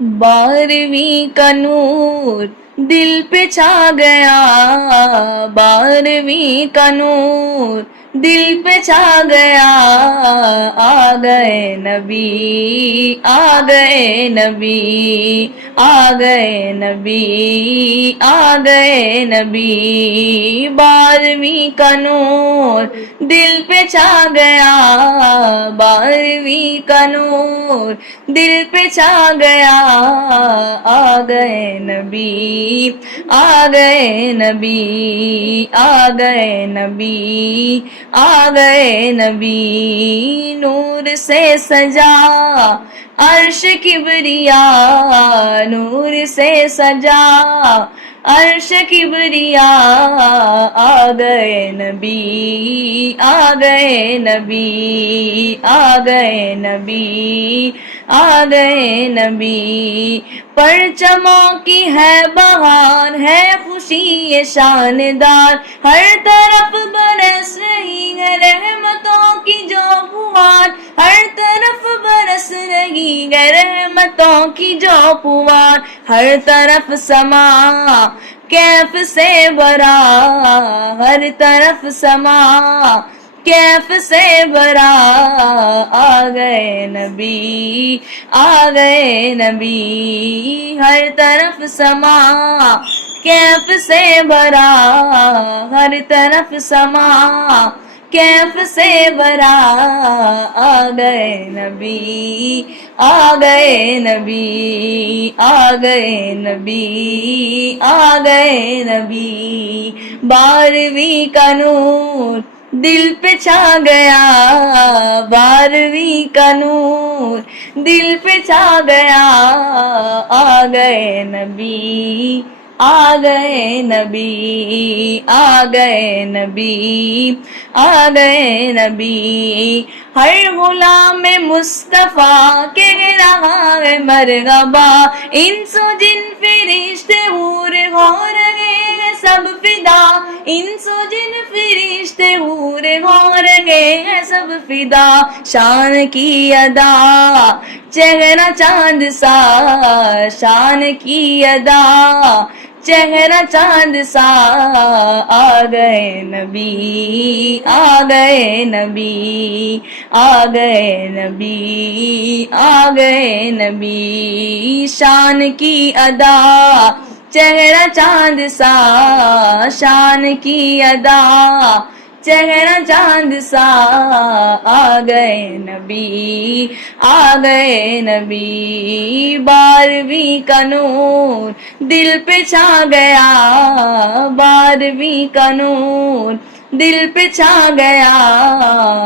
12ویں کا نور دل پہ چھا گیا، 12ویں کا نور دل پہ چھا گیا، آ گئے نبی، آ گئے نبی، آ گئے نبی، آ گئے نبی، 12ویں کا نور دل پہ چھا گیا، 12ویں کا نور دل پہ چھا گیا، آ گئے نبی، آ گئے نبی، آ گئے نبی، آ گئے نبی، نور سے سجا عرش کبریا، نور سے سجا عرش کبریا، آ گئے نبی، آ گئے نبی، آ گئے نبی، آ گئے نبی، پرچموں کی ہے بہار، ہے خوشی یہ شاندار، ہر طرف برس رہی ہے رحمتوں کی جو فوار، ہر طرف برس رہی ہے رحمتوں کی جو فوار، ہر طرف سما کیف سے برا، ہر طرف سما کیف سے برا، آ گئے نبی، آ گئے نبی، ہر طرف سما کیف سے برا، ہر طرف سما کیف سے برا، آ گئے نبی، آ گئے نبی، آ گئے نبی، آ گئے نبی، 12ویں کا نور دل پہ چھا گیا، 12ویں کا نور دل پہ چھا گیا، آ گئے نبی، آ گئے نبی، آ گئے نبی، آ گئے نبی، ہر غلام مصطفیٰ کہہ رہا ہے مرحبا، انس و جن فرشتے حور ہو رہے ہیں سب فدا، انس و جن فرشتے حور ہو رہے ہیں سب فدا، شان کی ادا چہرہ چاند سا، شان کی ادا چہرہ چاند سا، آ گئے نبی، آ گئے نبی، آ گئے نبی، آ گئے نبی، شان کی ادا چہرہ چاند سا، شان کی ادا چہرہ چاند سا، آ گئے نبی، آ گئے نبی، 12ویں کا نور دل پہ چھا گیا، 12ویں کا نور دل پہ چھا گیا،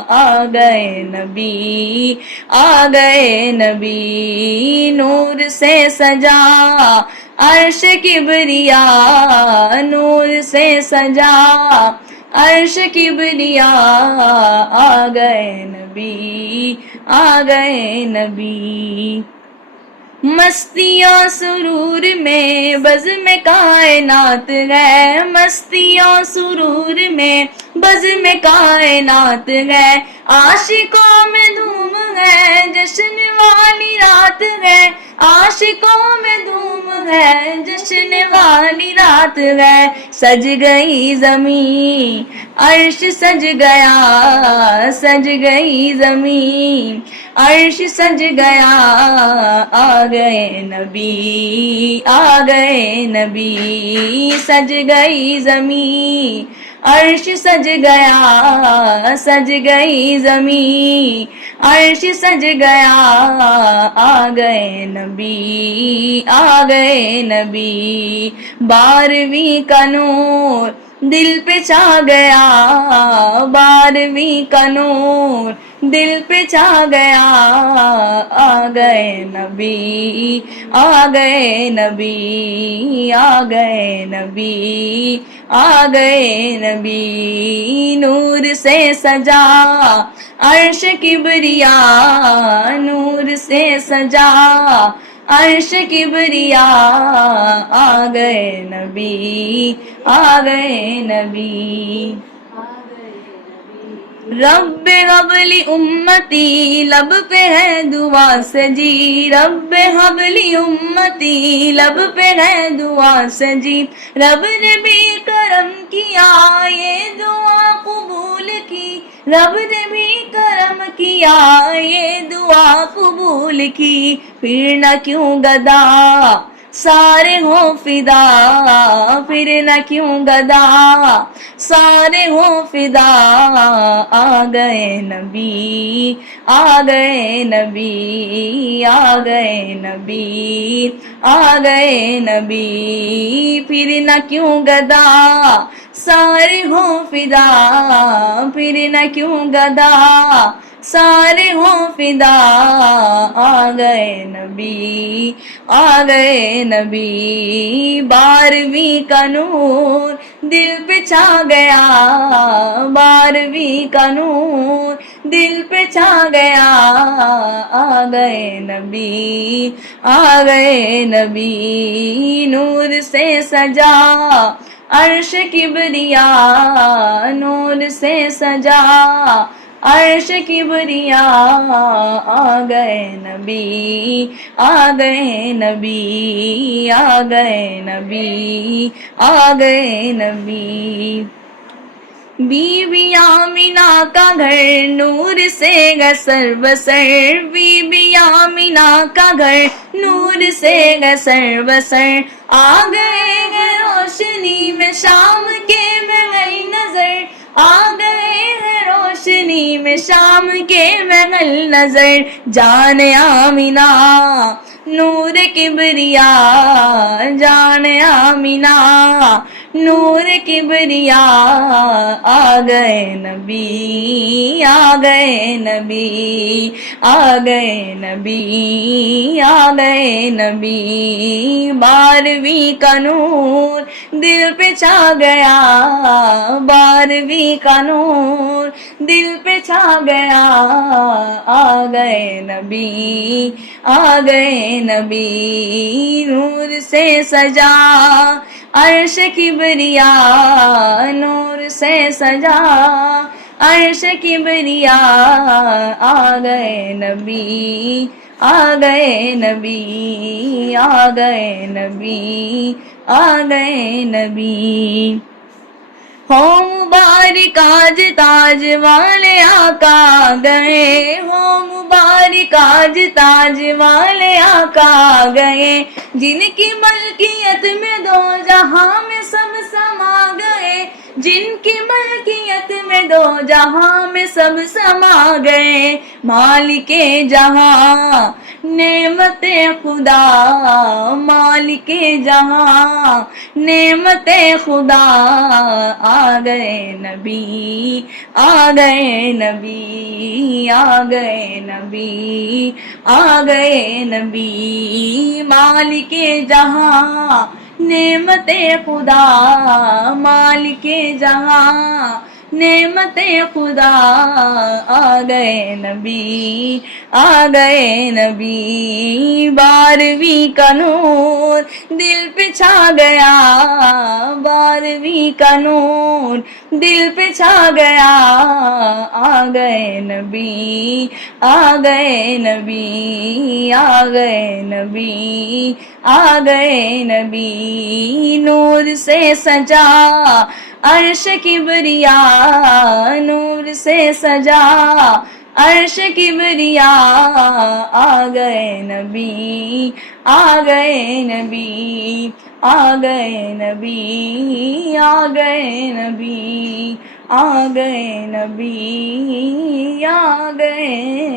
آ گئے نبی، آ گئے نبی، نور سے سجا عرش کبریا، نور سے سجا عرش کبریا، آ گئے نبی، آ گئے نبی، مستیاں سرور میں بزم کائنات ہے، مستیاں سرور میں بزم کائنات ہے، عاشقوں میں دھوم ہے جشن والی رات ہے، عاشقوں میں دھوم ہے جشن والی رات ہے، سج گئی زمین عرش سج گیا، سج گئی زمین عرش سج گیا، آ گئے نبی، آ گئے نبی، سج گئی زمین عرش سج گیا، سج گئی زمین عرش سج گیا، آ گئے نبی، آ گئے نبی، 12ویں کا نور دل پہ چھا گیا، 12ویں کا نور دل پہ چھا گیا، آ گئے نبی، آ گئے نبی، آ گئے نبی، آ گئے نبی، نور سے سجا عرش کبریا، نور سے سجا عرش کبریا، آ گئے نبی، آ گئے نبی، رب حبلی امتی لب پہ ہے دعا سجی، رب حبلی امتی لب پہ ہے دعا سجی، رب نے بھی کرم کیا یہ دعا قبول کی، رب نے بھی کرم کیا یہ دعا قبول کی، پھر نہ کیوں گدا سارے ہوں فدا، پھر نہ کیوں گدا سارے ہوں فدا، آ گئے نبی آ گئے نبی آ گئے نبی آ گئے نبی، پھر نہ کیوں گدا سارے ہوں فدا، پھر نہ کیوں گدا سارے ہوں فدا، آ گئے نبی آ گئے نبی، 12ویں کا نور دل پہ چھا گیا، 12ویں کا نور دل پہ چھا گیا، آ گئے نبی آ گئے نبی، نور سے سجا عرش کبریا، نور سے سجا عرش کبریا، آ گئے نبی آ گئے نبی آ گئے نبی آ گئے نبی، بی بی آمینہ کا گھر نور سے گسر بسر، بی بی آمینہ کا گھر نور سے گسر بسر، آ گئے ہیں روشنی میں شام کے محل نظر، آ گئے ہیں روشنی میں شام کے محل نظر، جان آمینہ نور کبریا، جان آمینہ نور کبریا، آ گئے نبی آ گئے نبی آ گئے نبی آ گئے نبی، 12ویں کا نور دل پہ چھا گیا، 12ویں کا نور دل پہ چھا گیا، آ گئے نبی آ گئے نبی، نور سے سجا عرش کبریا، نور سے سجا عرش کبریا، آ گئے نبی آ گئے نبی آ گئے نبی آ گئے نبی، ہو مبارک آج تاج والے آقا گئے، ہو مبارک آج تاج والے آقا گئے، جن کی ملکیت میں دو جہاں میں سب سما گئے، جن کی ملکیت میں دو جہاں میں سب سما گئے، مالک جہاں نعمت خدا، مالک جہاں نعمت خدا، آ گئے نبی آ گئے نبی آ گئے نبی آ گئے نبی، مالک جہاں نعمت خدا، مالک جہاں نعمت خدا، آ گئے نبی آ گئے نبی، 12ویں کا نور دل پہ چھا گیا، 12ویں کا نور دل پہ چھا گیا، آ گئے نبی آ گئے نبی آ گئے نبی آ گئے نبی، نور سے سجا عرش کبریا، نور سے سجا عرش کبریا، آ گئے نبی آ گئے نبی آ گئے نبی آ گئے نبی آ گئے نبی آ گئے